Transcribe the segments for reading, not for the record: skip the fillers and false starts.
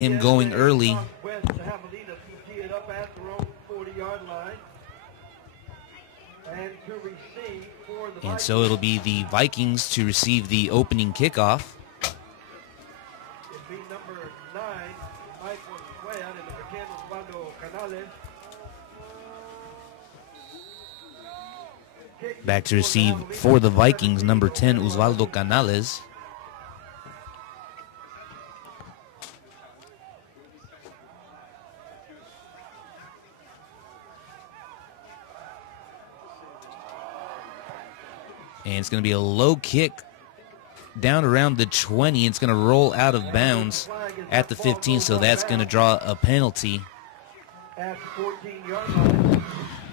him going early. And so it'll be the Vikings to receive the opening kickoff. Back to receive for the Vikings, number 10, Osvaldo Canales. And it's going to be a low kick down around the 20. It's going to roll out of bounds at the 15, so that's going to draw a penalty.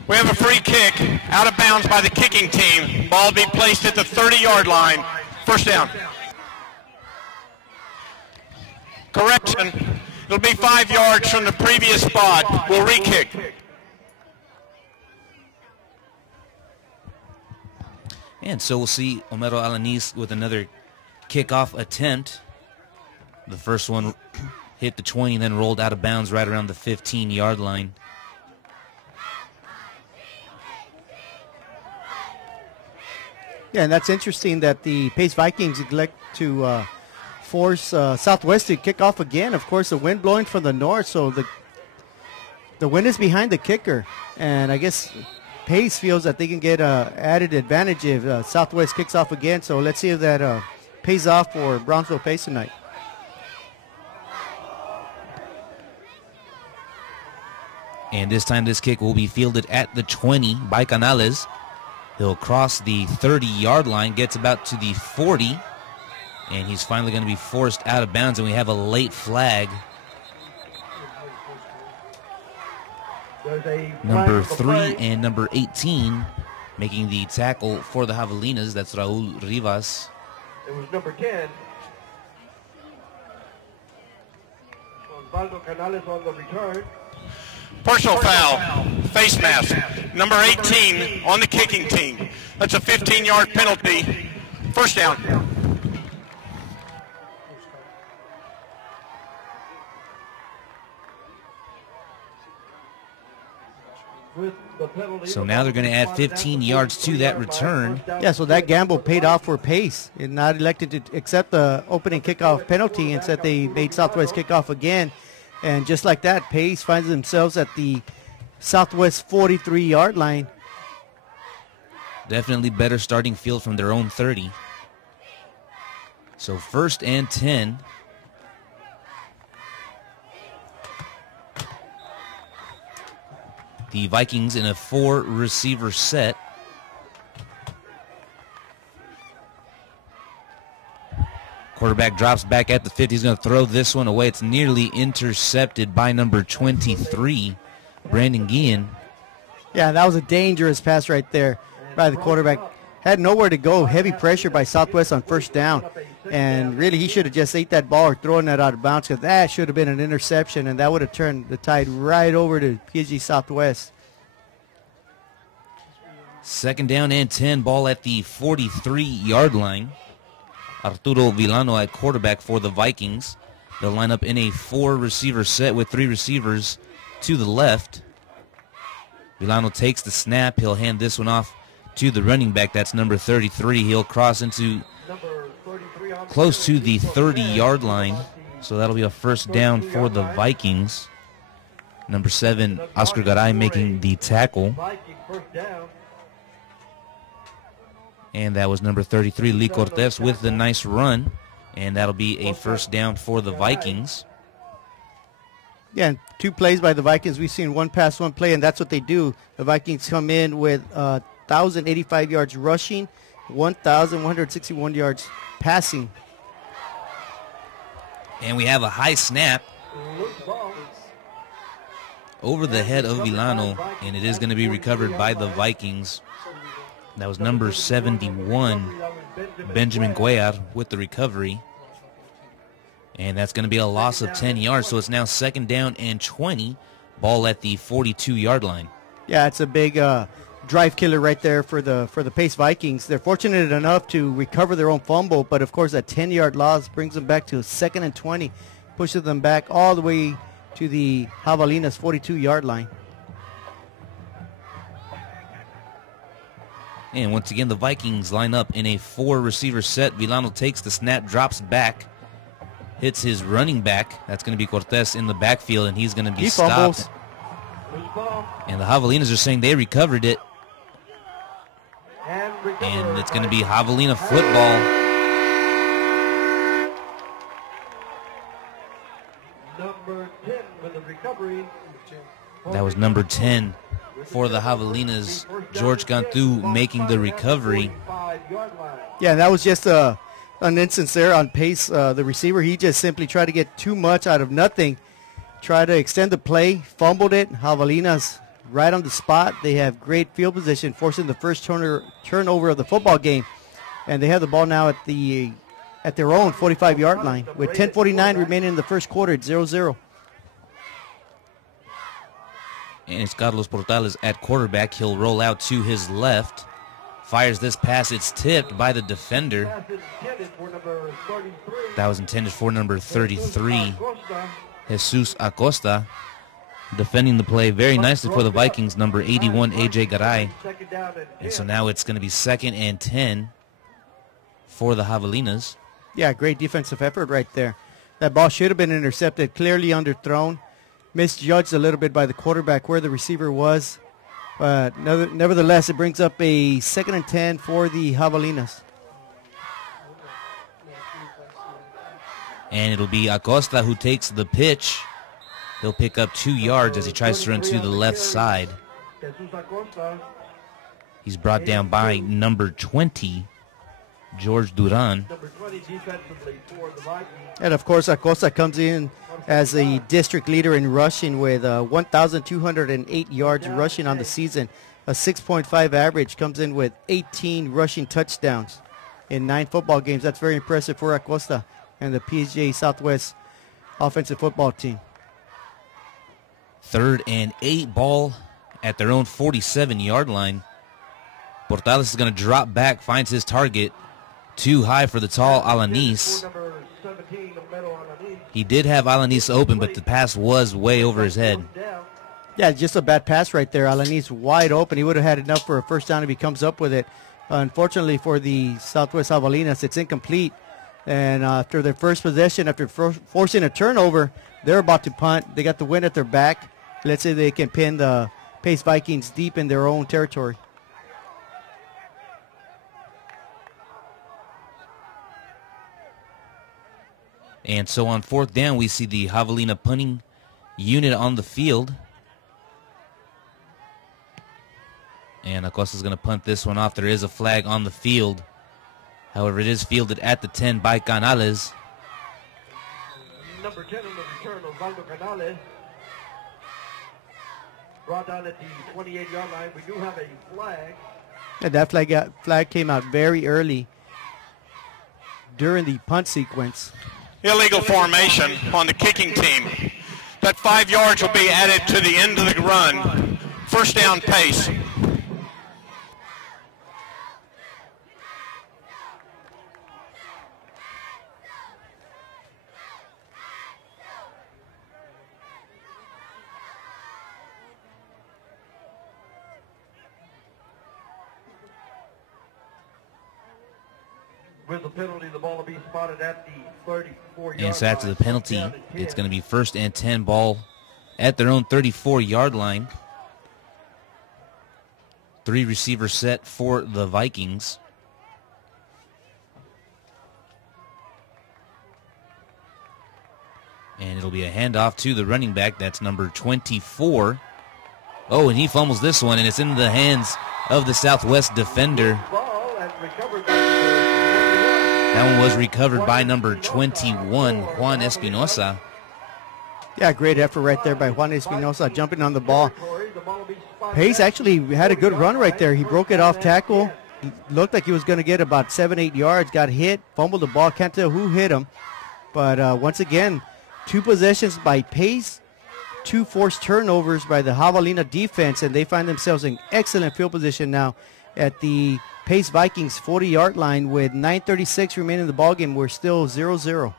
We have a free kick out of bounds by the kicking team. Ball will be placed at the 30-yard line. First down. Correction. It'll be 5 yards from the previous spot. We'll re-kick. And so we'll see Homero Alanis with another kickoff attempt. The first one hit the 20 and then rolled out of bounds right around the 15-yard line. Yeah, and that's interesting that the Pace Vikings elect to force Southwest to kick off again. Of course, the wind blowing from the north, so the wind is behind the kicker. And I guess Pace feels that they can get added advantage if Southwest kicks off again. So let's see if that pays off for Brownsville Pace tonight. And this time this kick will be fielded at the 20 by Canales. He'll cross the 30-yard line, gets about to the 40, and he's finally going to be forced out of bounds, and we have a late flag. Number 3 and number 18 making the tackle for the Javelinas. That's Raul Rivas. It was number 10. Osvaldo Canales on the return. Personal foul, face mask, number 18 on the kicking team. That's a 15-yard penalty. First down. So now they're going to add 15 yards to that return. Yeah, so that gamble paid off for Pace. And not elected to accept the opening kickoff penalty. Instead, they made Southwest kick off again. And just like that, Pace finds themselves at the Southwest 43-yard line. Definitely better starting field from their own 30. So 1st and 10. The Vikings in a 4-receiver set. Quarterback drops back at the 50. He's going to throw this one away. It's nearly intercepted by number 23, Brandon Guillen. Yeah, that was a dangerous pass right there by the quarterback. Had nowhere to go. Heavy pressure by Southwest on first down. And really, he should have just ate that ball or thrown that out of bounds, because that should have been an interception, and that would have turned the tide right over to PSJA Southwest. 2nd down and 10. Ball at the 43-yard line. Arturo Villano at quarterback for the Vikings. They'll line up in a 4-receiver set with 3 receivers to the left. Villano takes the snap. He'll hand this one off to the running back. That's number 33. He'll cross into close to the 30-yard line. So that'll be a first down for the Vikings. Number 7, Oscar Garay making the tackle. And that was number 33, Lee Cortez, with the nice run. And that'll be a first down for the Vikings. Yeah, and 2 plays by the Vikings. We've seen 1 pass, 1 play, and that's what they do. The Vikings come in with 1,085 yards rushing, 1,161 yards passing. And we have a high snap over the head of Villano, and it is going to be recovered by the Vikings. That was number 71, Benjamin Cuellar, with the recovery. And that's going to be a loss of 10 yards, so it's now 2nd down and 20. Ball at the 42-yard line. Yeah, it's a big drive killer right there for the Pace Vikings. They're fortunate enough to recover their own fumble, but of course that 10-yard loss brings them back to 2nd and 20. pushes them back all the way to the Javelinas 42-yard line. And once again, the Vikings line up in a 4-receiver set. Villano takes the snap, drops back, hits his running back. That's going to be Cortez in the backfield, and he's going to be stopped. And the Javelinas are saying they recovered it. And it's going to be Javelina football. Number 10 with the recovery. That was number 10 for the Javelinas. George Gantu making the recovery. Yeah, that was just an instance there on Pace. The receiver, he just simply tried to get too much out of nothing. Tried to extend the play, fumbled it. Javelinas right on the spot. They have great field position, forcing the first turnover of the football game. And they have the ball now at their own 45-yard line with 10:49 remaining in the first quarter at 0-0. And it's Carlos Portales at quarterback. He'll roll out to his left. Fires this pass. It's tipped by the defender. That was intended for number 33, Jesus Acosta. Defending the play very nicely for the Vikings, number 81, A.J. Garay. And so now it's going to be 2nd and 10 for the Javelinas. Yeah, great defensive effort right there. That ball should have been intercepted, clearly underthrown. Misjudged a little bit by the quarterback where the receiver was. But nevertheless, it brings up a 2nd and 10 for the Javelinas. And it'll be Acosta who takes the pitch. He'll pick up 2 yards as he tries to run to the left side. He's brought down by number 20, George Duran. And of course, Acosta comes in as a district leader in rushing with 1,208 yards rushing on the season. A 6.5 average, comes in with 18 rushing touchdowns in 9 football games. That's very impressive for Acosta and the PSJA Southwest offensive football team. 3rd and 8, ball at their own 47-yard line. Portales is going to drop back, finds his target. Too high for the tall Alanis. He did have Alanis open, but the pass was way over his head. Yeah, just a bad pass right there. Alanis wide open. He would have had enough for a first down if he comes up with it. Unfortunately for the Southwest Javelinas, it's incomplete. And after their first possession, after forcing a turnover, they're about to punt. They got the wind at their back. Let's say they can pin the Pace Vikings deep in their own territory. And so on 4th down, we see the Javelina punting unit on the field. And Acosta's going to punt this one off. There is a flag on the field. However, it is fielded at the 10 by Canales. Number 10 on the return, Osvaldo Canales. Brought down at the 28-yard line. We do have a flag. And that flag came out very early during the punt sequence. Illegal formation on the kicking team. That 5 yards will be added to the end of the run. First down Pace. With the penalty, the ball will be spotted at the 34-yard line. And so after the penalty, it's going to be 1st and 10, ball at their own 34-yard line. 3 receiver set for the Vikings. And it'll be a handoff to the running back. That's number 24. Oh, and he fumbles this one, and it's in the hands of the Southwest defender. That one was recovered by number 21, Juan Espinosa. Yeah, great effort right there by Juan Espinosa jumping on the ball. Pace actually had a good run right there. He broke it off tackle. He looked like he was going to get about 7-8 yards. Got hit, fumbled the ball. Can't tell who hit him. But once again, 2 possessions by Pace, 2 forced turnovers by the Javelina defense, and they find themselves in excellent field position now at the Pace Vikings 40-yard line with 9:36 remaining in the ballgame. We're still 0-0.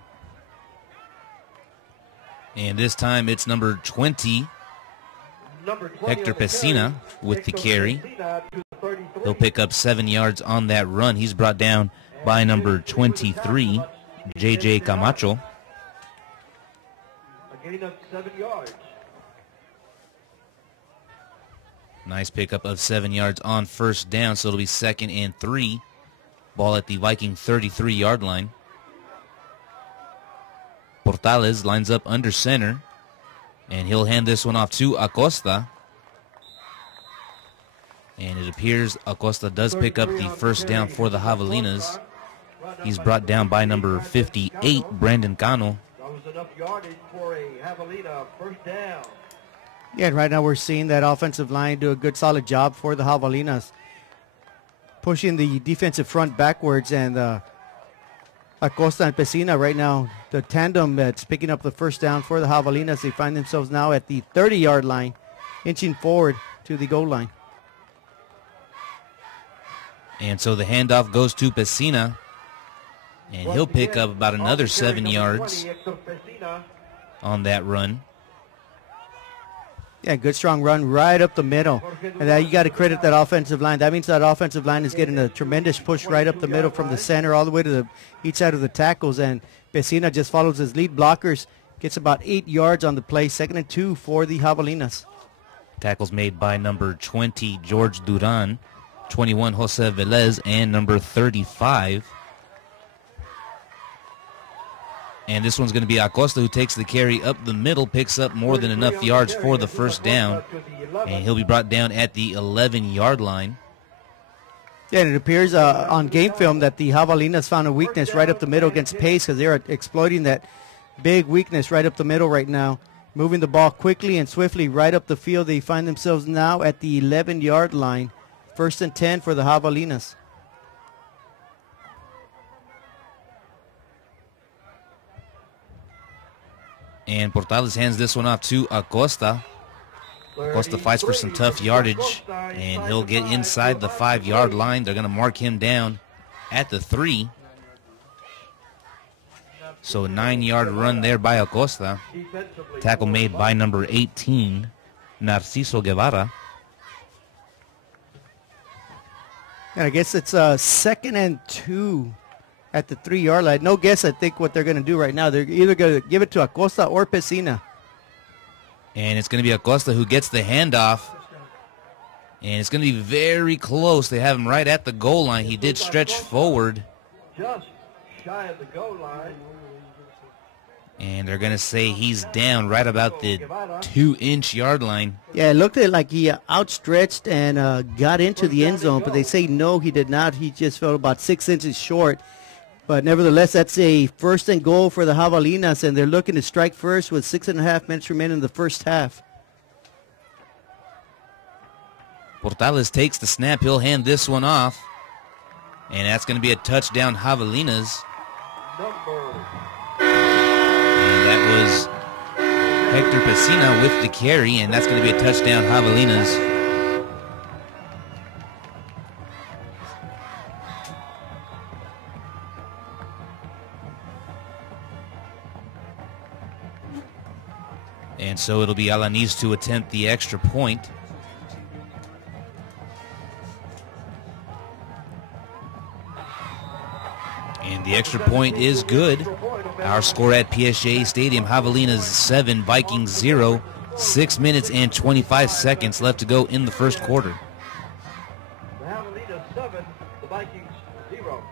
And this time it's number 20, Hector Pesina with the carry. He'll pick up 7 yards on that run. He's brought down by number 23, J.J. Camacho. A gain of 7 yards. Nice pickup of 7 yards on first down, so it'll be 2nd and 3. Ball at the Viking 33-yard line. Portales lines up under center, and he'll hand this one off to Acosta. And it appears Acosta does pick up the first down for the Javelinas. He's brought down by number 58, Brandon Cano. That was enough yardage for a Javelina first down. Yeah, and right now we're seeing that offensive line do a good, solid job for the Javelinas, pushing the defensive front backwards, and Acosta and Pesina right now, the tandem that's picking up the first down for the Javelinas. They find themselves now at the 30-yard line, inching forward to the goal line. And so the handoff goes to Pesina, and he'll pick up about another 7 yards on that run. Yeah, good strong run right up the middle. And you got to credit that offensive line. That means that offensive line is getting a tremendous push right up the middle from the center all the way to each side of the tackles. And Pesina just follows his lead blockers, gets about 8 yards on the play. 2nd and 2 for the Javelinas. Tackles made by number 20, George Duran, 21, Jose Velez, and number 35. And this one's going to be Acosta, who takes the carry up the middle, picks up more than enough yards for the first down, and he'll be brought down at the 11-yard line. Yeah, and it appears on game film that the Javelinas found a weakness right up the middle against Pace, because they're exploiting that big weakness right up the middle right now, moving the ball quickly and swiftly right up the field. They find themselves now at the 11-yard line, 1st and 10 for the Javelinas. And Portales hands this one off to Acosta. Acosta fights for some tough yardage, and he'll get inside the 5-yard line. They're going to mark him down at the 3. So a 9-yard run there by Acosta. Tackle made by number 18, Narciso Guevara. And I guess it's 2nd and 2 at the 3-yard line. No guess, I think, what they're going to do right now. They're either going to give it to Acosta or Pesina. And it's going to be Acosta who gets the handoff. And it's going to be very close. They have him right at the goal line. He did stretch forward. Just shy of the goal line. And they're going to say he's down right about the 2-inch yard line. Yeah, it looked like he outstretched and got into the end zone, but they say no, he did not. He just fell about 6 inches short. But nevertheless, that's a 1st and goal for the Javelinas, and they're looking to strike first with 6.5 minutes remaining in the first half. Portales takes the snap. He'll hand this one off. And that's going to be a touchdown, Javelinas. And that was Hector Pesina with the carry, and that's going to be a touchdown, Javelinas. And so it'll be Alanis to attempt the extra point. And the extra point is good. Our score at PSJA Stadium, Javelinas 7, Vikings 0. 6 minutes and 25 seconds left to go in the first quarter. The Javelinas 7, the Vikings 0.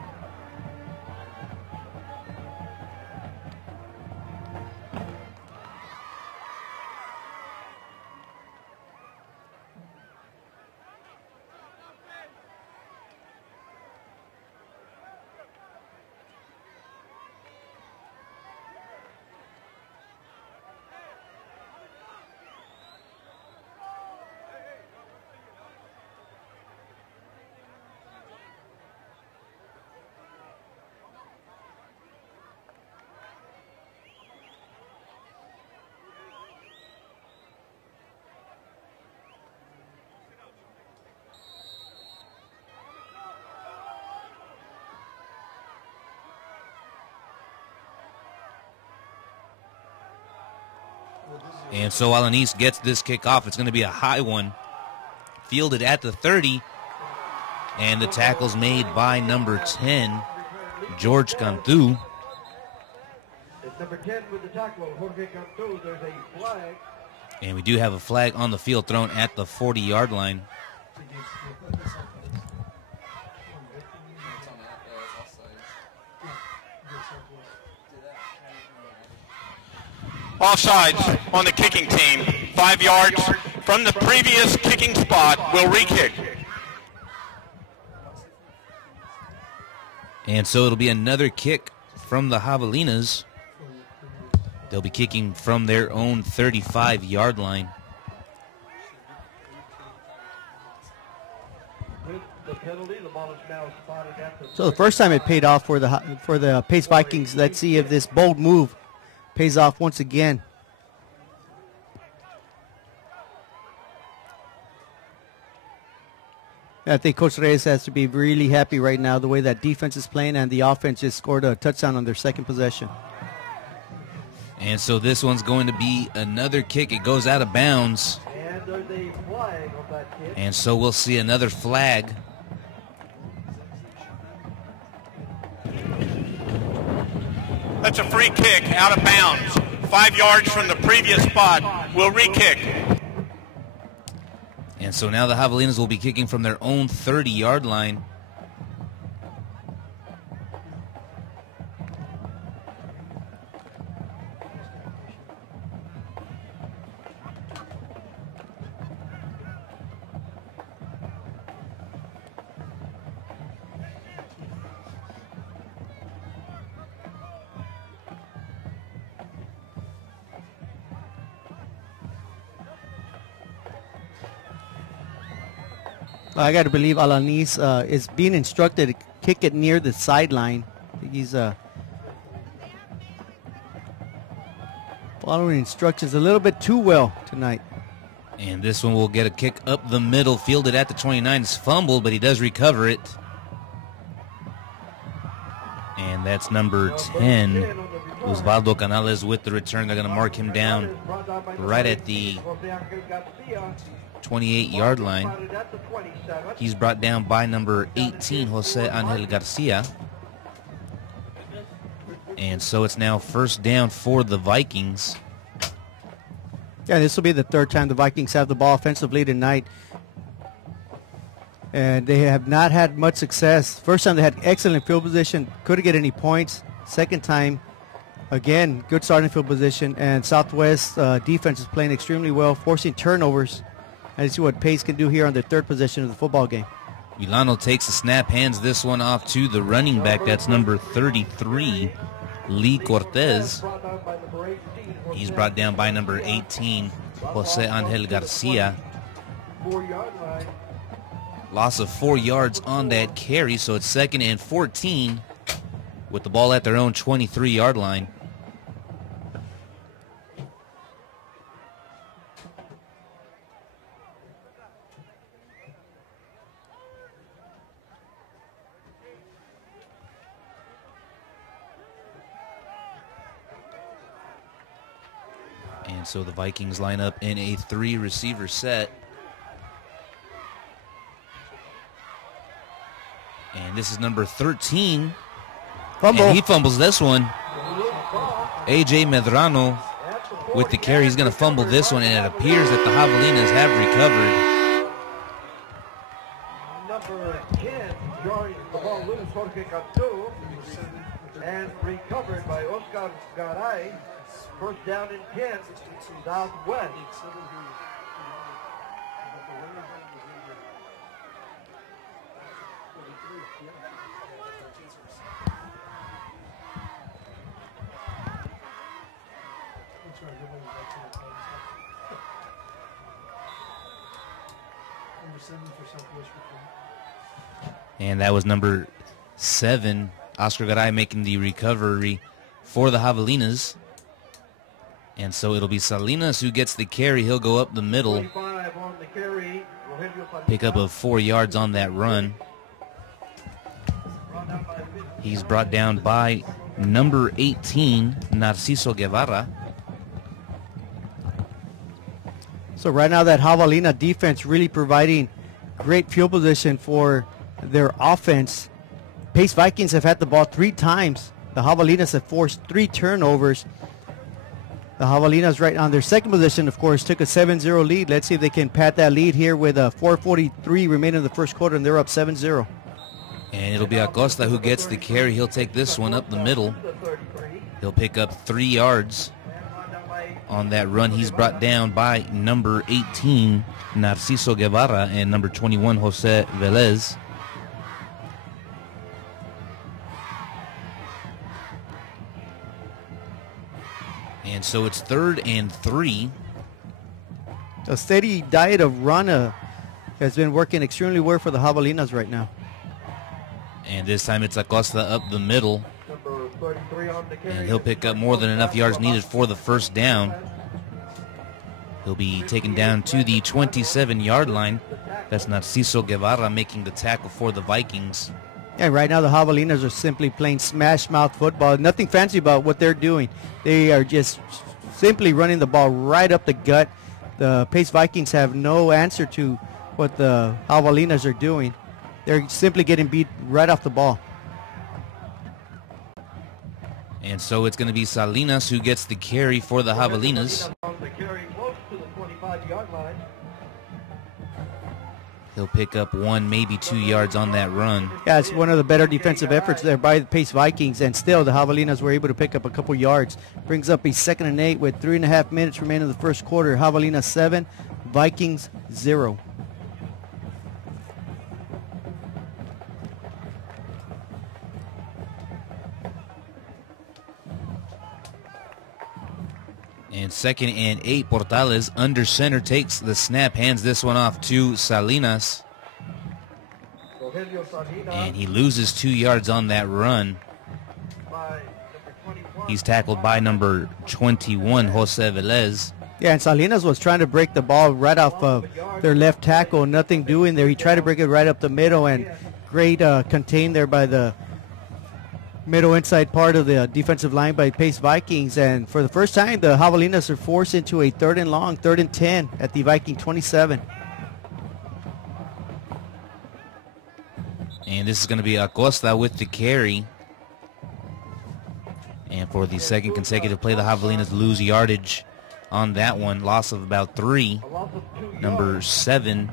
And so Alanis gets this kick off. It's going to be a high one. Fielded at the 30. And the tackle's made by number 10, George Cantu. It's number 10 with the tackle, Jorge Cantu. There's a flag. And we do have a flag on the field thrown at the 40-yard line. Offsides on the kicking team. 5 yards from the previous kicking spot will re-kick. And so it'll be another kick from the Javelinas. They'll be kicking from their own 35-yard line. With the penalty, the ball is now spotted at the So the first time it paid off for the Pace Vikings. Let's see if this bold move pays off once again. I think Coach Reyes has to be really happy right now the way that defense is playing, and the offense just scored a touchdown on their second possession. And so this one's going to be another kick. It goes out of bounds. And there's a flag on that kick. And so we'll see another flag. That's a free kick out of bounds. 5 yards from the previous spot will re-kick. And so now the Javelinas will be kicking from their own 30-yard line. I got to believe Alanis is being instructed to kick it near the sideline. I think he's following instructions a little bit too well tonight. And this one will get a kick up the middle, fielded at the 29. It's fumbled, but he does recover it. And that's number 10, Osvaldo Canales with the return. They're going to mark him down right at the 28-yard line. He's brought down by number 18, Jose Angel Garcia. And so it's now first down for the Vikings. Yeah, this will be the third time the Vikings have the ball offensively tonight. And they have not had much success. First time they had excellent field position, couldn't get any points. Second time, again, good starting field position. And Southwest defense is playing extremely well, forcing turnovers. And see what Pace can do here on the third possession of the football game. Milano takes the snap, hands this one off to the running back. That's number 33, Lee Cortez. He's brought down by number 18, Jose Angel Garcia. 4-yard line. Loss of 4 yards on that carry, so it's 2nd and 14 with the ball at their own 23-yard line. And so the Vikings line up in a 3-receiver set. And this is number 13. Fumble. And he fumbles this one. A.J. Medrano with the carry. He's going to fumble this one, and it appears that the Javelinas have recovered. Number 10 joins the ball loose, Jorge Cantu, and recovered by Oscar Garay. First down and 10, Southwest. And that was number 7, Oscar Garay, making the recovery for the Javelinas. And so it'll be Salinas who gets the carry. He'll go up the middle. 25 on the carry. Pick up of 4 yards on that run. He's brought down by number 18, Narciso Guevara. So right now that Javelina defense really providing great field position for their offense. Pace Vikings have had the ball 3 times. The Javelinas have forced 3 turnovers. The Javelinas right on their second position, of course, took a 7-0 lead. Let's see if they can pad that lead here with a 4:43 remaining in the first quarter, and they're up 7-0. And it'll be Acosta who gets the carry. He'll take this one up the middle. He'll pick up 3 yards on that run. He's brought down by number 18, Narciso Guevara, and number 21, Jose Velez. And so it's 3rd and 3. A steady diet of run has been working extremely well for the Javelinas right now. And this time it's Acosta up the middle. Number 33 on the carry. And he'll pick up more than enough yards needed for the first down. He'll be taken down to the 27-yard line. That's Narciso Guevara making the tackle for the Vikings. And right now the Javelinas are simply playing smash mouth football. Nothing fancy about what they're doing. They are just simply running the ball right up the gut. The Pace Vikings have no answer to what the Javelinas are doing. They're simply getting beat right off the ball. And so it's going to be Salinas who gets the carry for the Javelinas. On the carry close to the 25-yard line. He'll pick up 1, maybe 2 yards on that run. Yeah, it's one of the better defensive efforts there by the Pace Vikings, and still the Javelinas were able to pick up a couple yards. Brings up a 2nd and 8 with 3.5 minutes remaining in the first quarter. Javelinas 7, Vikings 0. And 2nd and 8, Portales under center takes the snap, hands this one off to Salinas. And he loses 2 yards on that run. He's tackled by number 21, Jose Velez. Yeah, and Salinas was trying to break the ball right off of their left tackle. Nothing doing there. He tried to break it right up the middle, and great contain there by the middle inside part of the defensive line by Pace Vikings. And for the first time, the Javelinas are forced into a 3rd and long, 3rd and 10 at the Viking 27. And this is going to be Acosta with the carry. And for the 2nd consecutive play, the Javelinas lose yardage on that one. Loss of about 3. Number 7,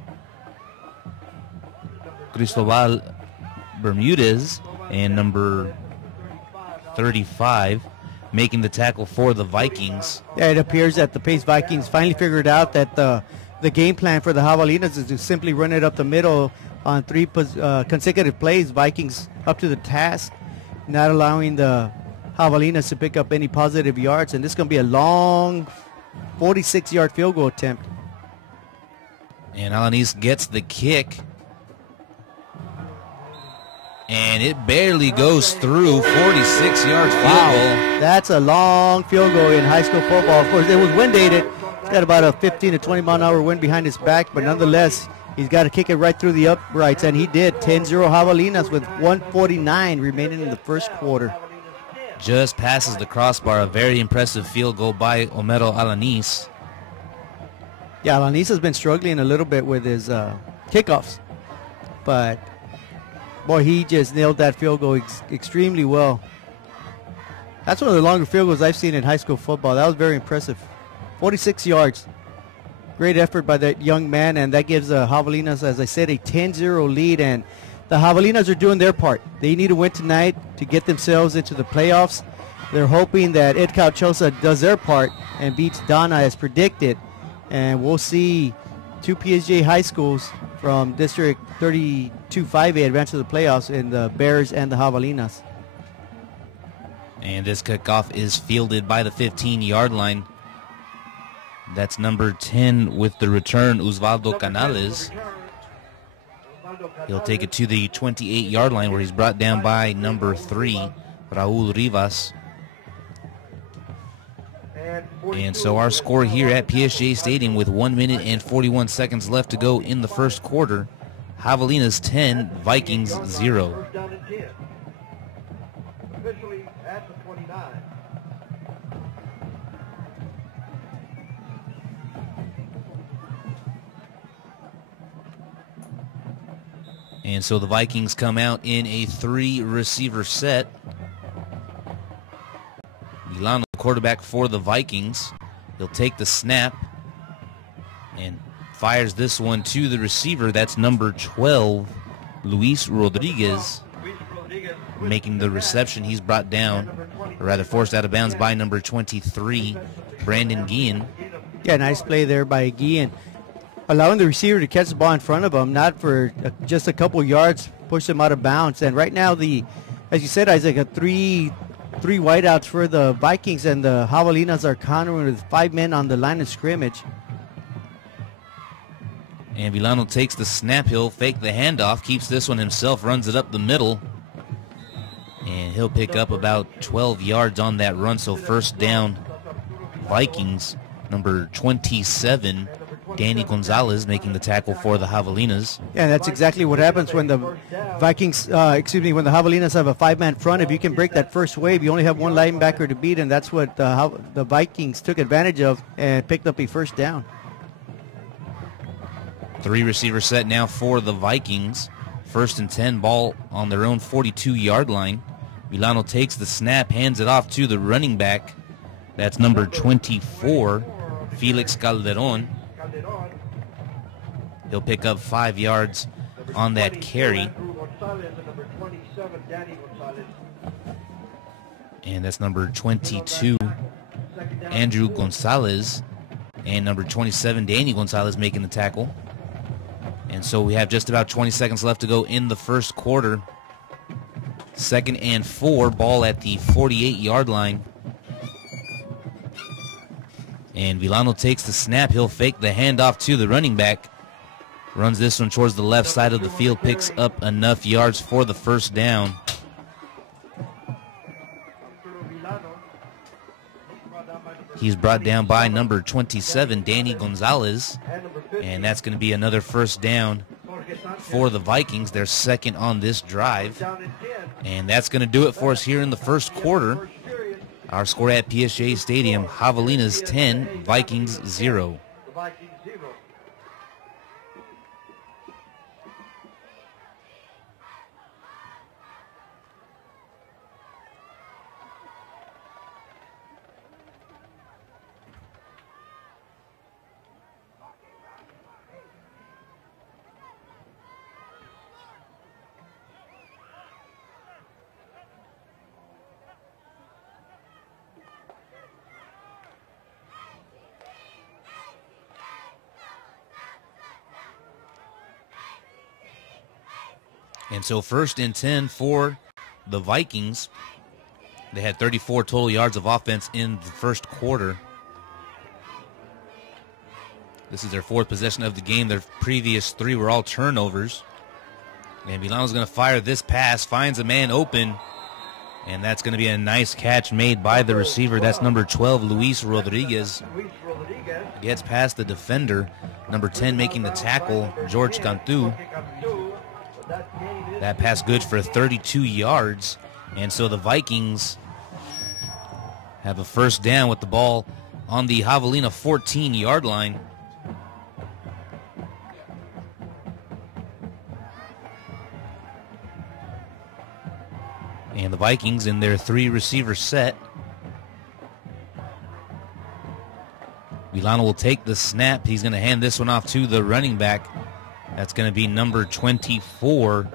Cristobal Bermudez, and number 35 making the tackle for the Vikings. Yeah, it appears that the Pace Vikings finally figured out that the game plan for the Javelinas is to simply run it up the middle on 3 consecutive plays. Vikings up to the task, not allowing the Javelinas to pick up any positive yards, and this is going to be a long 46-yard field goal attempt. And Alanis gets the kick. And it barely goes through. 46-yard field goal. That's a long field goal in high school football. Of course, it was wind-aided. He's got about a 15 to 20-mile-an-hour wind behind his back, but nonetheless, he's got to kick it right through the uprights, and he did. 10-0 Javelinas with 1:49 remaining in the first quarter. Just passes the crossbar. A very impressive field goal by Homero Alanis. Yeah, Alanis has been struggling a little bit with his kickoffs, but boy, he just nailed that field goal extremely well. That's one of the longer field goals I've seen in high school football. That was very impressive. 46 yards. Great effort by that young man, and that gives the Javelinas, as I said, a 10-0 lead, and the Javelinas are doing their part. They need to win tonight to get themselves into the playoffs. They're hoping that Ed Cauchosa does their part and beats Donna as predicted, and we'll see 2 PSJA high schools from District 32-5A advance to the playoffs in the Bears and the Javelinas. And this kickoff is fielded by the 15-yard line. That's number 10 with the return, Osvaldo Canales. He'll take it to the 28-yard line where he's brought down by number 3, Raul Rivas. And so our score here at PSJA Stadium with 1 minute and 41 seconds left to go in the first quarter. Javelinas 10, Vikings 0. Officially at the 29. And so the Vikings come out in a 3-receiver set. Milano, the quarterback for the Vikings. He'll take the snap and fires this one to the receiver. That's number 12, Luis Rodriguez, making the reception. He's brought down, or rather forced out of bounds by number 23, Brandon Guillen. Yeah, nice play there by Guillen. Allowing the receiver to catch the ball in front of him, not for just a couple yards, push him out of bounds. And right now, as you said, Isaac, three wideouts for the Vikings, and the Javelinas are countering with 5 men on the line of scrimmage. And Villano takes the snap. He'll fake the handoff, keeps this one himself, runs it up the middle. And he'll pick up about 12 yards on that run. So first down, Vikings. Number 27, Danny Gonzalez, making the tackle for the Javelinas. Yeah, that's exactly what happens when the Vikings, when the Javelinas have a 5-man front. If you can break that first wave, you only have one linebacker to beat, and that's what the Vikings took advantage of and picked up a first down. 3-receiver set now for the Vikings. 1st and 10, ball on their own 42-yard line. Milano takes the snap, hands it off to the running back. That's number 24, Felix Calderon. He'll pick up 5 yards on that carry. And that's number 22, Andrew Gonzalez. And number 27, Danny Gonzalez, making the tackle. And so we have just about 20 seconds left to go in the first quarter. 2nd and 4, ball at the 48-yard line. And Villano takes the snap. He'll fake the handoff to the running back. Runs this one towards the left side of the field. Picks up enough yards for the first down. He's brought down by number 27, Danny Gonzalez. And that's going to be another first down for the Vikings. They're 2nd on this drive. And that's going to do it for us here in the first quarter. Our score at PSJA Stadium, Javelinas 10, Vikings 0. And so 1st and 10 for the Vikings. They had 34 total yards of offense in the first quarter. This is their 4th possession of the game. Their previous 3 were all turnovers. And Milano's going to fire this pass, finds a man open. And that's going to be a nice catch made by the receiver. That's number 12, Luis Rodriguez. Gets past the defender. Number 10 making the tackle, George Cantu. That pass good for 32 yards. And so the Vikings have a first down with the ball on the Javelina 14-yard line. And the Vikings in their 3-receiver set. Milano will take the snap. He's going to hand this one off to the running back. That's going to be number 24,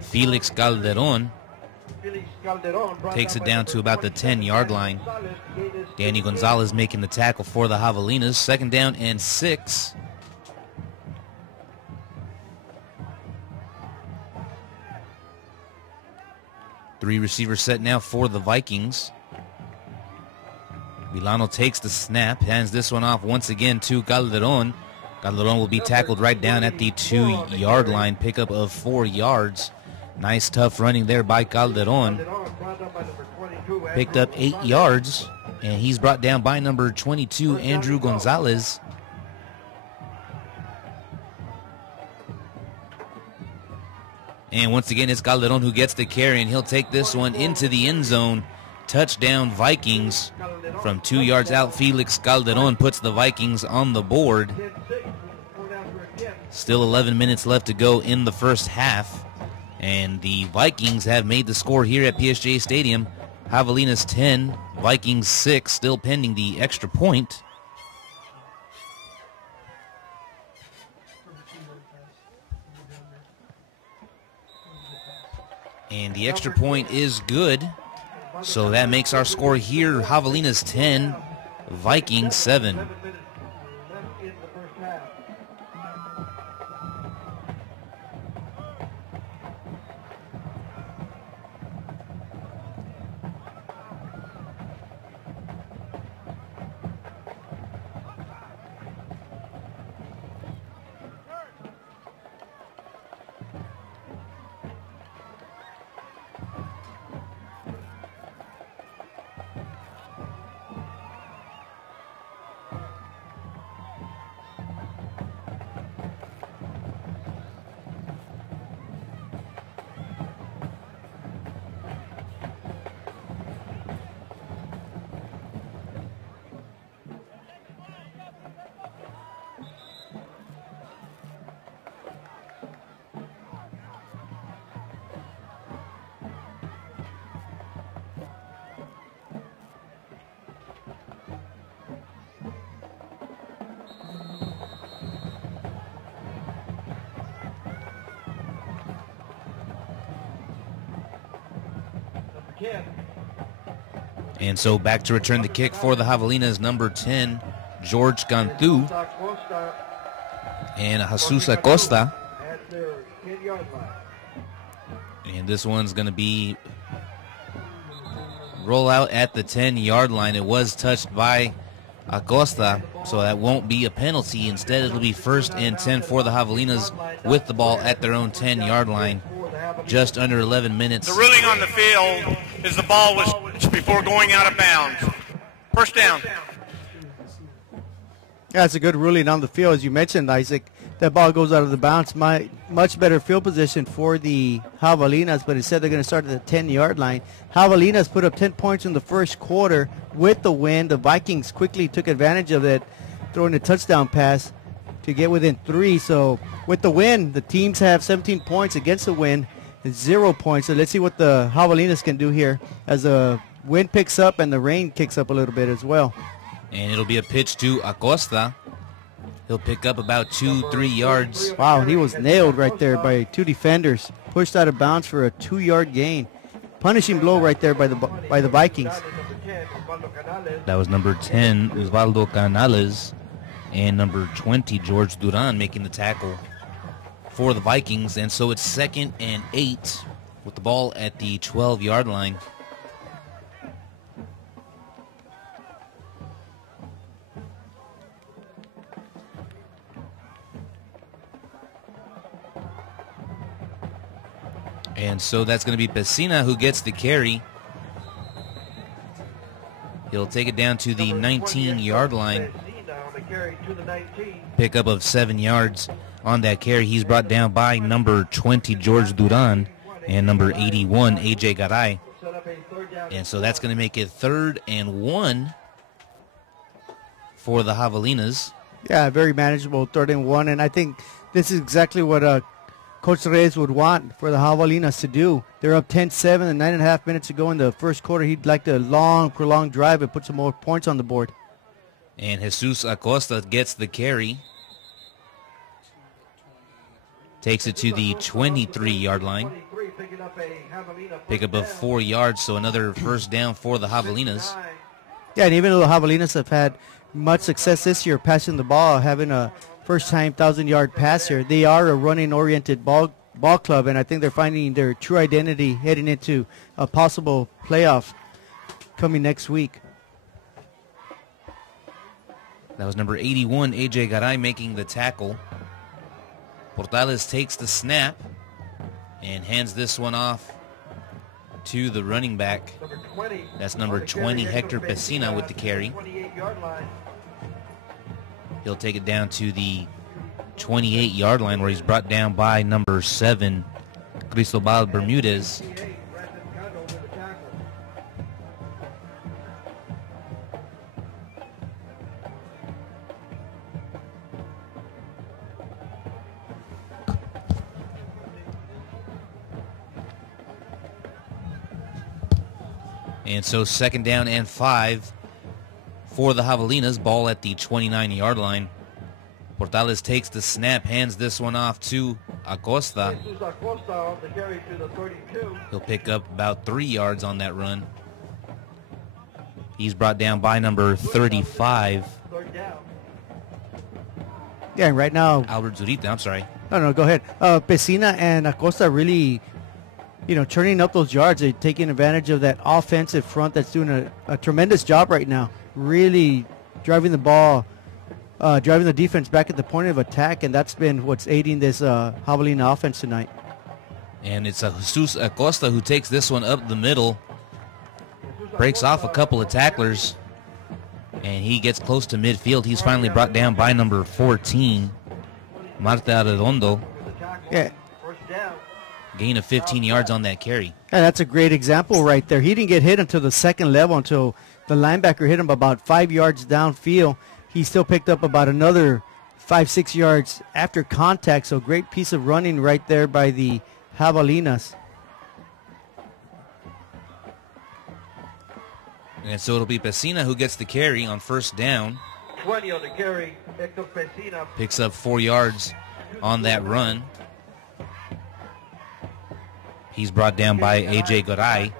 Felix Calderon. Takes it down to about the 10-yard line. Danny Gonzalez making the tackle for the Javelinas. 2nd down and 6. Three-receiver set now for the Vikings. Milano takes the snap, hands this one off once again to Calderon. Calderon will be tackled right down at the 2-yard line, pickup of 4 yards. Nice tough running there by Calderon. Picked up 8 yards, and he's brought down by number 22, Andrew Gonzalez. And once again, it's Calderon who gets the carry, and he'll take this one into the end zone. Touchdown Vikings. From 2 yards out, Felix Calderon puts the Vikings on the board. Still 11 minutes left to go in the first half. And the Vikings have made the score here at PSJA Stadium. Javelinas 10, Vikings 6, still pending the extra point. And the extra point is good. So that makes our score here, Javelinas 10, Vikings 7. 7 minutes left in the first half. And so back to return the kick for the Javelinas, number 10, George Cantu, and Jesus Acosta. At their 10-yard line. And this one's going to be roll out at the 10-yard line. It was touched by Acosta, so that won't be a penalty. Instead, it'll be 1st and 10 for the Javelinas with the ball at their own 10-yard line. Just under 11 minutes. The ruling on the field is the ball was before going out of bounds. First down. Yeah, it's a good ruling on the field. As you mentioned, Isaac, that ball goes out of the bounds. Much better field position for the Javelinas, but instead they're going to start at the 10-yard line. Javelinas put up 10 points in the first quarter with the win. The Vikings quickly took advantage of it, throwing a touchdown pass to get within 3. So with the win, the teams have 17 points against the win, 0 points. So let's see what the Javelinas can do here as the wind picks up and the rain kicks up a little bit as well. And it'll be a pitch to Acosta. He'll pick up about 2-3 yards. Wow, he was nailed right there by 2 defenders. Pushed out of bounds for a 2-yard gain. Punishing blow right there by the Vikings. That was number 10, Osvaldo Canales, and number 20, George Duran, making the tackle for the Vikings. And so it's 2nd and 8 with the ball at the 12-yard line. And so that's going to be Pesina who gets the carry. He'll take it down to the 19-yard line. Pickup of 7 yards on that carry. He's brought down by number 20, George Duran, and number 81, AJ Garay. And so that's going to make it 3rd and 1 for the Javelinas. Yeah, very manageable 3rd and 1. And I think this is exactly what Coach Reyes would want for the Javelinas to do. They're up 10-7 and 9.5 minutes to go in the first quarter. He'd like a long, prolonged drive and put some more points on the board. And Jesus Acosta gets the carry. Takes it to the 23-yard line. Pickup of 4 yards, so another first down for the Javelinas. Yeah, and even though the Javelinas have had much success this year passing the ball, having a first-time 1,000-yard passer, they are a running-oriented ball club, and I think they're finding their true identity heading into a possible playoff coming next week. That was number 81, AJ Garay, making the tackle. Portales takes the snap and hands this one off to the running back. That's number 20, Hector Pesina, with the carry. He'll take it down to the 28-yard line where he's brought down by number 7, Cristobal Bermudez. And so 2nd down and 5 for the Javelinas. Ball at the 29-yard line. Portales takes the snap, hands this one off to Acosta. Jesus Acosta on the carry to the 32. He'll pick up about 3 yards on that run. He's brought down by number 35. 3rd down. Yeah, and right now, Albert Zurita, I'm sorry. no, go ahead. Pesina and Acosta really, turning up those yards. They're taking advantage of that offensive front that's doing a tremendous job right now. Really driving the ball, driving the defense back at the point of attack, and that's been what's aiding this Javelina offense tonight. And it's Jesus Acosta who takes this one up the middle. Breaks off a couple of tacklers. And he gets close to midfield. He's finally brought down by number 14, Marta Arredondo. Yeah. 1st down. Gain of 15 yards on that carry. And that's a great example right there. He didn't get hit until the 2nd level, until the linebacker hit him about 5 yards downfield. He still picked up about another 5-6 yards after contact. So great piece of running right there by the Javelinas. And so it'll be Pesina who gets the carry on 1st down. 20 on the carry. Hector Pesina. Picks up 4 yards on that run. He's brought down by A.J. Garay.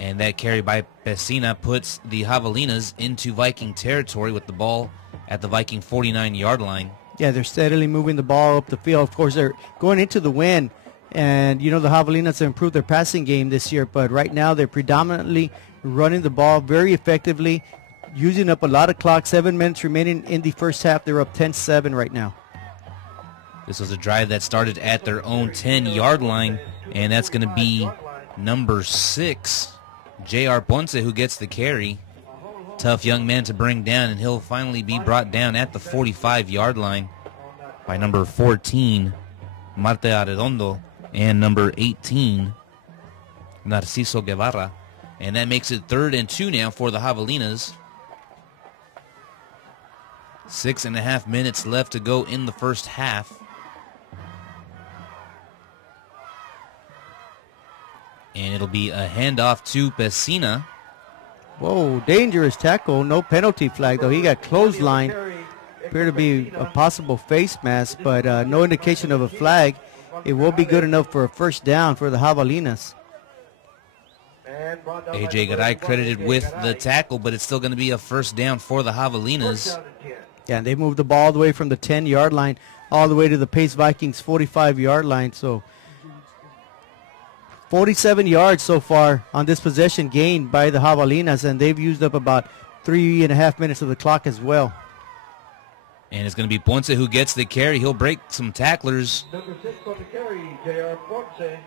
And that carry by Pesina puts the Javelinas into Viking territory with the ball at the Viking 49-yard line. Yeah, they're steadily moving the ball up the field. Of course, they're going into the win. And, the Javelinas have improved their passing game this year. But right now, they're predominantly running the ball very effectively, using up a lot of clock. 7 minutes remaining in the first half. They're up 10-7 right now. This was a drive that started at their own 10-yard line, and that's going to be number 6, J.R. Ponce, who gets the carry. Tough young man to bring down, and he'll finally be brought down at the 45-yard line by number 14, Marta Arredondo, and number 18, Narciso Guevara. And that makes it 3rd and 2 now for the Javelinas. 6.5 minutes left to go in the first half. And it'll be a handoff to Pesina. Whoa, dangerous tackle. No penalty flag, though. He got clotheslined. Appeared to be a possible face mask, but no indication of a flag. It will be good enough for a 1st down for the Javelinas. A.J. Garay credited with the tackle, but it's still going to be a 1st down for the Javelinas. Yeah, and they moved the ball all the way from the 10-yard line all the way to the Pace Vikings 45-yard line. So 47 yards so far on this possession gained by the Javelinas, and they've used up about 3.5 minutes of the clock as well. And it's going to be Ponce who gets the carry. He'll break some tacklers. Number 6 on the carry, J.R. Ponce.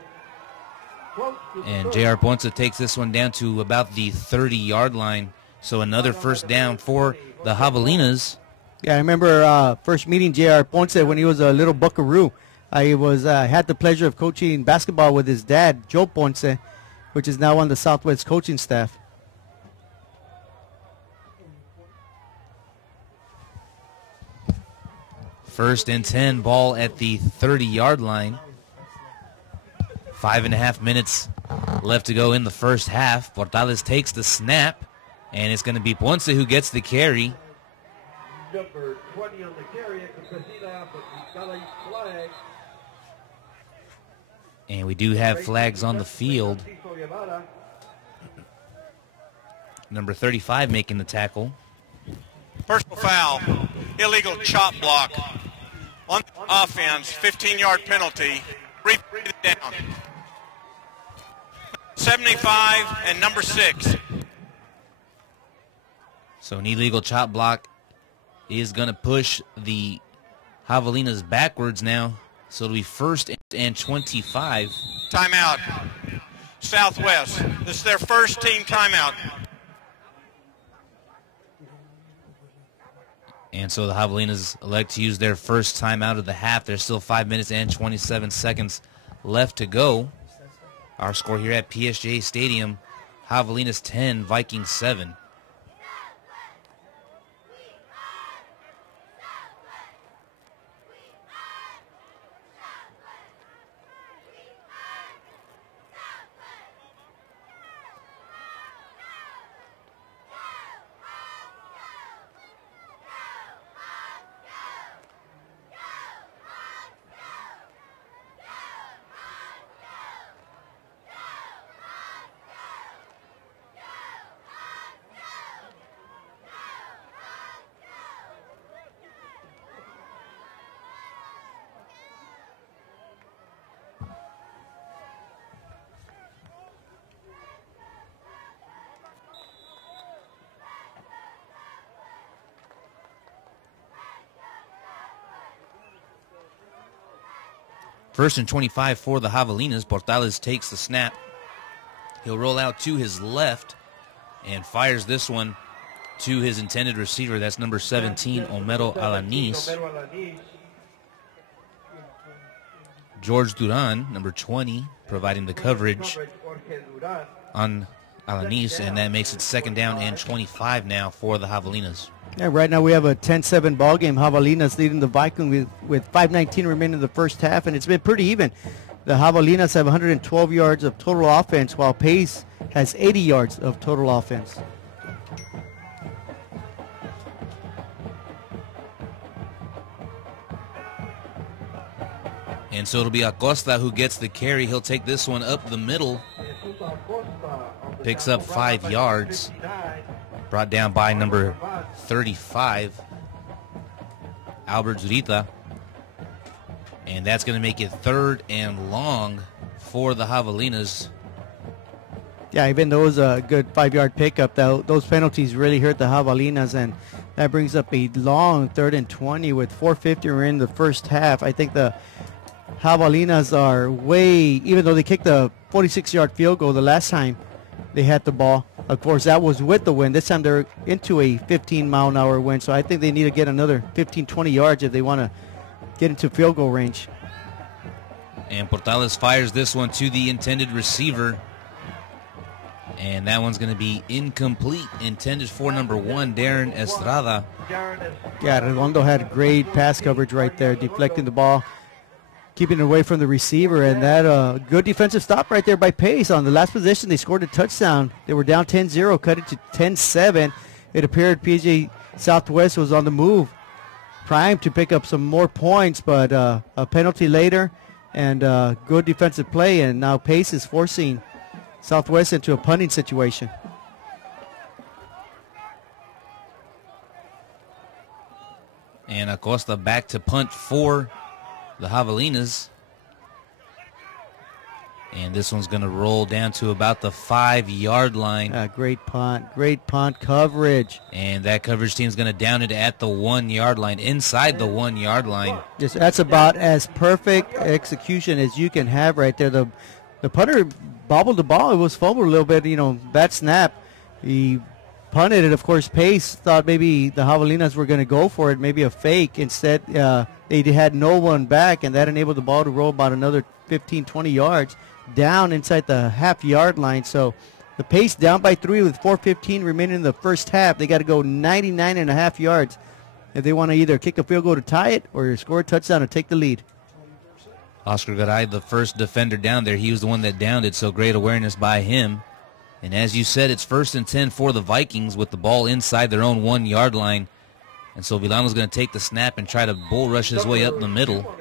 And J.R. Ponce takes this one down to about the 30-yard line. So another 1st down for the Javelinas. Yeah, I remember first meeting J.R. Ponce when he was a little buckaroo. I had the pleasure of coaching basketball with his dad, Joe Ponce, which is now on the Southwest coaching staff. First and 10, ball at the 30-yard line. 5.5 minutes left to go in the first half. Portales takes the snap, and it's going to be Ponce who gets the carry. Number 20 on the carry, Pesina, but he's got a flag. And we do have flags on the field. Number 35 making the tackle. Personal foul, illegal chop block. On offense, 15-yard penalty. Read it down. 75 and number 6. So an illegal chop block is going to push the Javelinas backwards now. So it'll be 1st and 25. Timeout. Southwest. This is their first team timeout. And so the Javelinas elect to use their first timeout of the half. There's still 5 minutes and 27 seconds left to go. Our score here at PSJA Stadium, Javelinas 10, Vikings 7. First and 25 for the Javelinas. Portales takes the snap. He'll roll out to his left and fires this one to his intended receiver. That's number 17, Homero Alanis. George Duran, number 20, providing the coverage on Alanis, and that makes it second down and 25 now for the Javelinas. Yeah, right now we have a 10-7 ball game. Javelinas leading the Vikings with 5:19 remaining in the first half, and it's been pretty even. The Javelinas have 112 yards of total offense, while Pace has 80 yards of total offense. And so it'll be Acosta who gets the carry. He'll take this one up the middle. Picks up 5 yards. Brought down by number 35, Albert Zurita. And that's going to make it third and long for the Javelinas. Yeah, even though it was a good 5-yard pickup, those penalties really hurt the Javelinas, and that brings up a long 3rd and 20 with 4:50 in the first half. I think the Javelinas are even though they kicked the 46-yard field goal the last time they had the ball. Of course, that was with the wind. This time they're into a 15-mile-an-hour wind, so I think they need to get another 15, 20 yards if they want to get into field goal range. And Portales fires this one to the intended receiver. And that one's going to be incomplete, intended for number 1, Darren Estrada. Yeah, Redondo had great pass coverage right there, deflecting the ball, keeping it away from the receiver, and that good defensive stop right there by Pace. On the last possession, they scored a touchdown. They were down 10-0, cut it to 10-7. It appeared PSJA Southwest was on the move, primed to pick up some more points, but a penalty later and good defensive play, and now Pace is forcing Southwest into a punting situation. And Acosta back to punt for the Javelinas. And this one's going to roll down to about the 5-yard line. Great punt coverage. And that coverage team's going to down it at the 1-yard line, inside the 1-yard line. Yes, that's about as perfect execution as you can have right there. The punter bobbled the ball. It was fumbled a little bit, bad snap. He punted it. Of course, Pace thought maybe the Javelinas were going to go for it, maybe a fake. Instead, they had no one back, and that enabled the ball to roll about another 15, 20 yards down inside the half-yard line. So the Pace down by 3 with 4:15 remaining in the first half. They got to go 99.5 yards if they want to either kick a field goal to tie it or score a touchdown to take the lead. Oscar Garay, the first defender down there, he was the one that downed it, so great awareness by him. And as you said, it's 1st and 10 for the Vikings with the ball inside their own 1-yard line. And so Villano's going to take the snap and try to bull rush his way up the middle.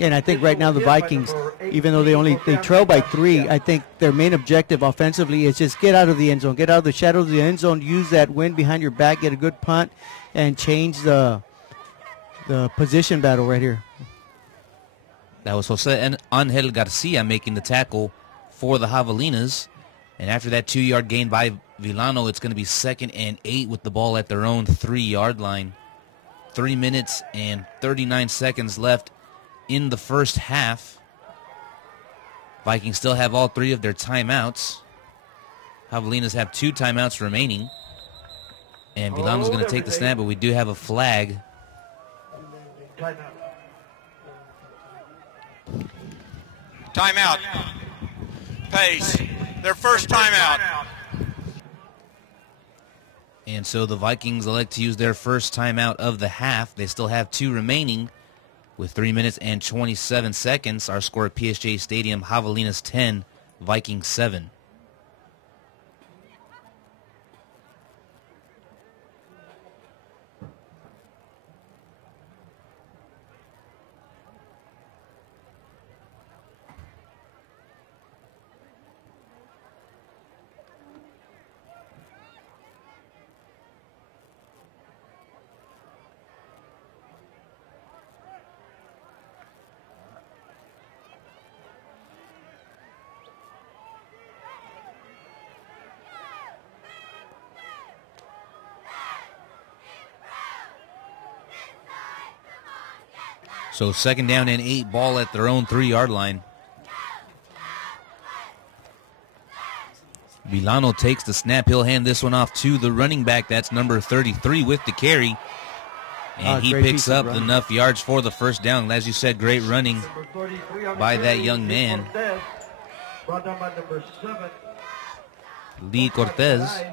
And I think right now the Vikings, even though they trail by 3, I think their main objective offensively is just get out of the end zone, get out of the shadows of the end zone, use that wind behind your back, get a good punt, and change the position battle right here. That was Jose Angel Garcia making the tackle for the Javelinas. And after that 2-yard gain by Villano, it's going to be 2nd and 8 with the ball at their own 3-yard line. 3 minutes and 39 seconds left in the first half. Vikings still have all 3 of their timeouts. Javelinas have 2 timeouts remaining. And Villano's going to take the snap, but we do have a flag. Timeout. Pace. Their first timeout. And so the Vikings elect to use their first timeout of the half. They still have 2 remaining with 3 minutes and 27 seconds. Our score at PSJA Stadium, Javelinas 10, Vikings 7. So 2nd down and 8, ball at their own 3-yard line. Villano takes the snap. He'll hand this one off to the running back. That's number 33 with the carry. And he picks up enough yards for the 1st down. As you said, great running by that young man, Lee Cortez.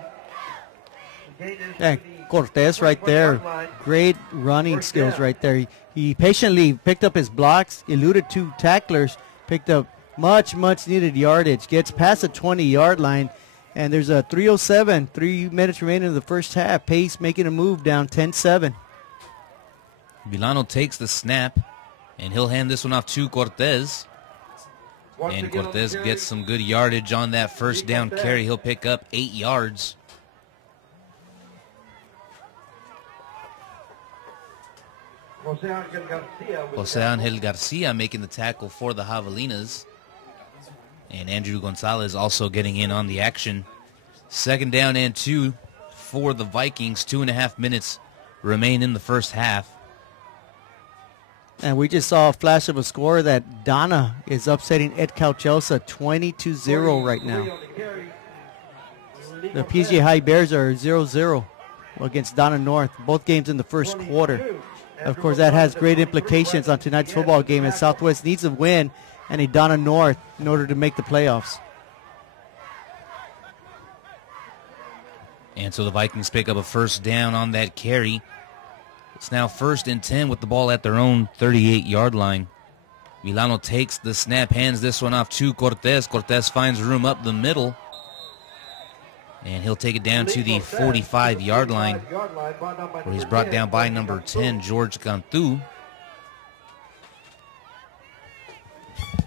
Yeah, Cortez right there. Great running skills right there. He patiently picked up his blocks, eluded 2 tacklers, picked up much needed yardage, gets past the 20-yard line, and there's a 3:07, 3 minutes remaining in the first half. Pace making a move down 10-7. Villano takes the snap, and he'll hand this one off to Cortez. And Cortez gets some good yardage on that 1st down carry. He'll pick up 8 yards. Jose Angel Garcia making the tackle for the Javelinas. And Andrew Gonzalez also getting in on the action. 2nd down and 2 for the Vikings. 2.5 minutes remain in the first half. And we just saw a flash of a score that Donna is upsetting Ed Calchelsa 20-0 right now. The PSJA High Bears are 0-0 against Donna North. Both games in the first quarter. Of course, that has great implications on tonight's football game, as Southwest needs a win and a Donna North in order to make the playoffs. And so the Vikings pick up a 1st down on that carry. It's now 1st and 10 with the ball at their own 38-yard line. Villano takes the snap, hands this one off to Cortez. Cortez finds room up the middle, and he'll take it down to the 45-yard line, where he's brought down by number 10, George Cantu.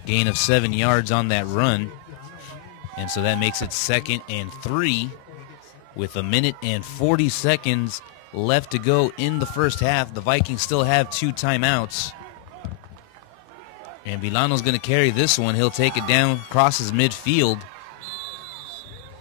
Gain of 7 yards on that run, and so that makes it 2nd and 3 with 1 minute and 40 seconds left to go in the first half. The Vikings still have 2 timeouts. And Villano's going to carry this one. He'll take it down, crosses midfield.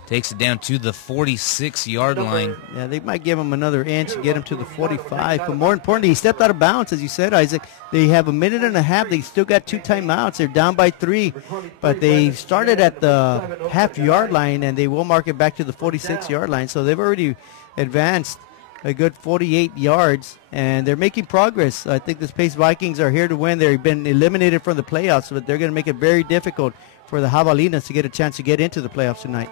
Takes it down to the 46-yard line. Yeah, they might give him another inch and get him to the 45. But more importantly, he stepped out of bounds, as you said, Isaac. They have 1.5 minutes. They still got 2 timeouts. They're down by 3. But they started at the half-yard line, and they will mark it back to the 46-yard line. So they've already advanced a good 48 yards, and they're making progress. I think the Pace Vikings are here to win. They've been eliminated from the playoffs, but they're going to make it very difficult for the Javelinas to get a chance to get into the playoffs tonight.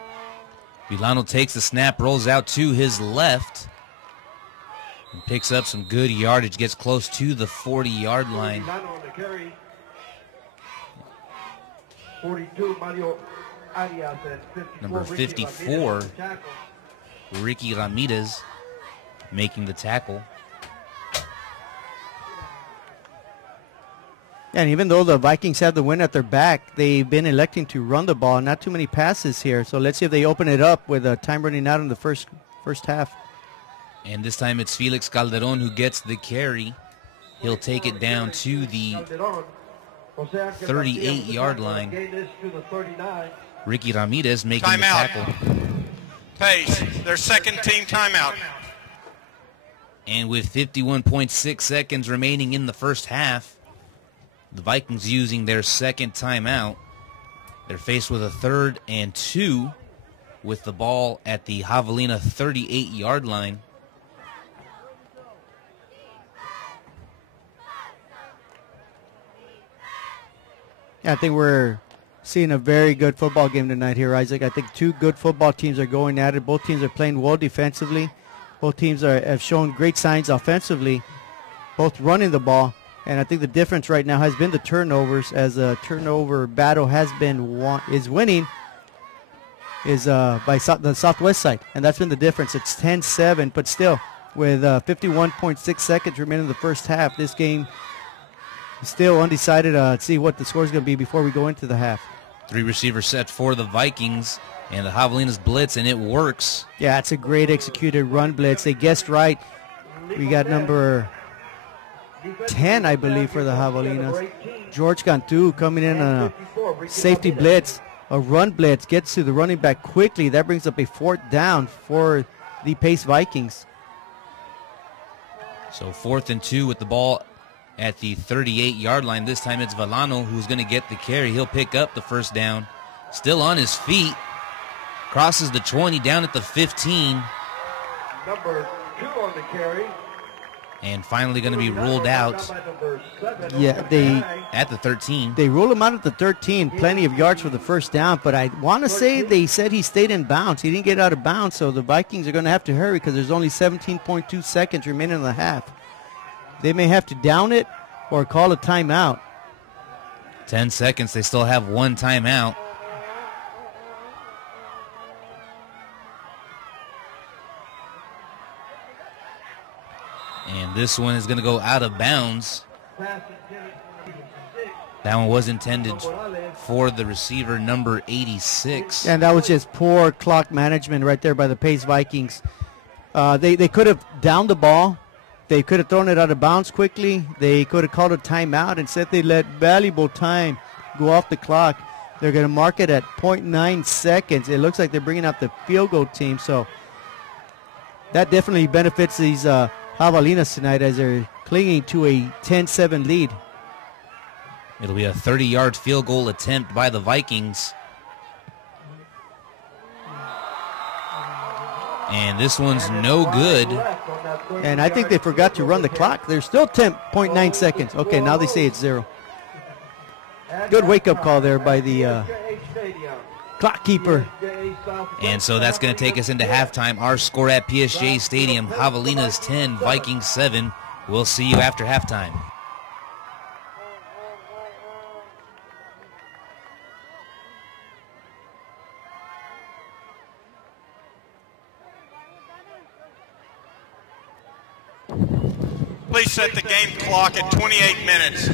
Villano takes the snap, rolls out to his left, and picks up some good yardage, gets close to the 40-yard line. Number 54, Ricky Ramirez, making the tackle. And even though the Vikings have the win at their back, they've been electing to run the ball. Not too many passes here. So let's see if they open it up with time running out in the first half. And this time it's Felix Calderon who gets the carry. He'll take it down to the 38-yard line. Ricky Ramirez making the tackle. Pace, their 2nd team timeout. And with 51.6 seconds remaining in the first half, the Vikings using their 2nd timeout. They're faced with a 3rd and 2 with the ball at the Javelina 38-yard line. Yeah, I think we're seeing a very good football game tonight here, Isaac. I think 2 good football teams are going at it. Both teams are playing well defensively. Both teams have shown great signs offensively, both running the ball. And I think the difference right now has been the turnovers, as a turnover battle has been winning by the Southwest side. And that's been the difference. It's 10-7, but still, with 51.6 seconds remaining in the first half, this game is still undecided. Let's see what the score is going to be before we go into the half. 3 receivers set for the Vikings, and the Javelinas blitz, and it works. Yeah, it's a great executed run blitz. They guessed right. We got number 10, I believe, for the Javelinas. George Cantu coming in on a safety blitz, a run blitz, gets to the running back quickly. That brings up a 4th down for the Pace Vikings. So 4th and 2 with the ball at the 38-yard line. This time it's Villano who's going to get the carry. He'll pick up the first down. Still on his feet. Crosses the 20, down at the 15. Number 2 on the carry. And finally going to be ruled out at the 13. They rule him out at the 13. Plenty of yards for the first down, but I want to say they said he stayed in bounds. He didn't get out of bounds, so the Vikings are going to have to hurry because there's only 17.2 seconds remaining in the half. They may have to down it or call a timeout. 10 seconds. They still have one timeout. And this one is going to go out of bounds. That one was intended for the receiver, number 86. And that was just poor clock management right there by the Pace Vikings. They could have downed the ball. They could have thrown it out of bounds quickly. They could have called a timeout. Instead, they let valuable time go off the clock. They're going to mark it at 0.9 seconds. It looks like they're bringing out the field goal team. So that definitely benefits these Javelinas tonight as they're clinging to a 10-7 lead. It'll be a 30-yard field goal attempt by the Vikings. And this one's no good. And I think they forgot to run the clock. There's still 10.9 seconds. Okay, now they say it's 0. Good wake-up call there by the clock keeper. And so that's going to take us into halftime. Our score at PSJA Stadium, Javelinas 10, Vikings 7. We'll see you after halftime. Please set the game clock at 28 minutes.